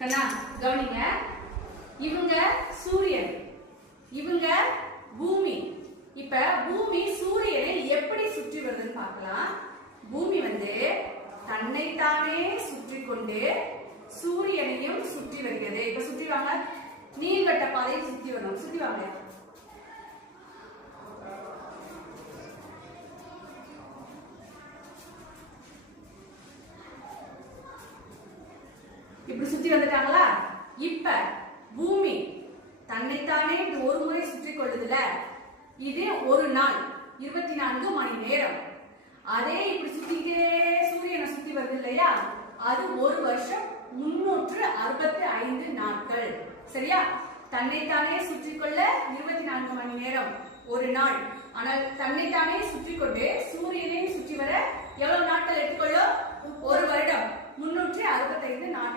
கண்ணா கவனிங்க. இவங்க சூரியன், இவங்க பூமி. இப்ப பூமி சூரியனை எப்படி சுற்றி வருதுன்னு பார்க்கலாம். பூமி தன்னைத்தானே சுற்றி கொண்டு சூரியனையும் சுற்றி வருகிறது. இப்ப சுற்றி வாங்க, நீள்வட்ட பாதையை சுற்றி வரணும். சுற்றி வாங்க. இப்படி சுத்தி வந்துட்டாங்களா? இப்ப பூமி தன்னைத்தானே ஒரு முறை சுற்றி கொள்ளுதுல, இது ஒரு நாள் 24 மணி நேரம். அதே இப்படி சுத்திட்டே சூரியனை சுத்தி வருது இல்லையா, அது ஒரு வருஷம் 365 நாட்கள். சரியா? தன்னைத்தானே சுற்றி கொள்ள 24 மணி நேரம் ஒரு நாள். ஆனால் தன்னைத்தானே சுற்றி கொண்டு சூரியனை சுற்றி வர எவ்வளவு நாட்கள் எடுத்துக்கொள்ளும்? ஒரு வருடம் 365 நாட்கள்.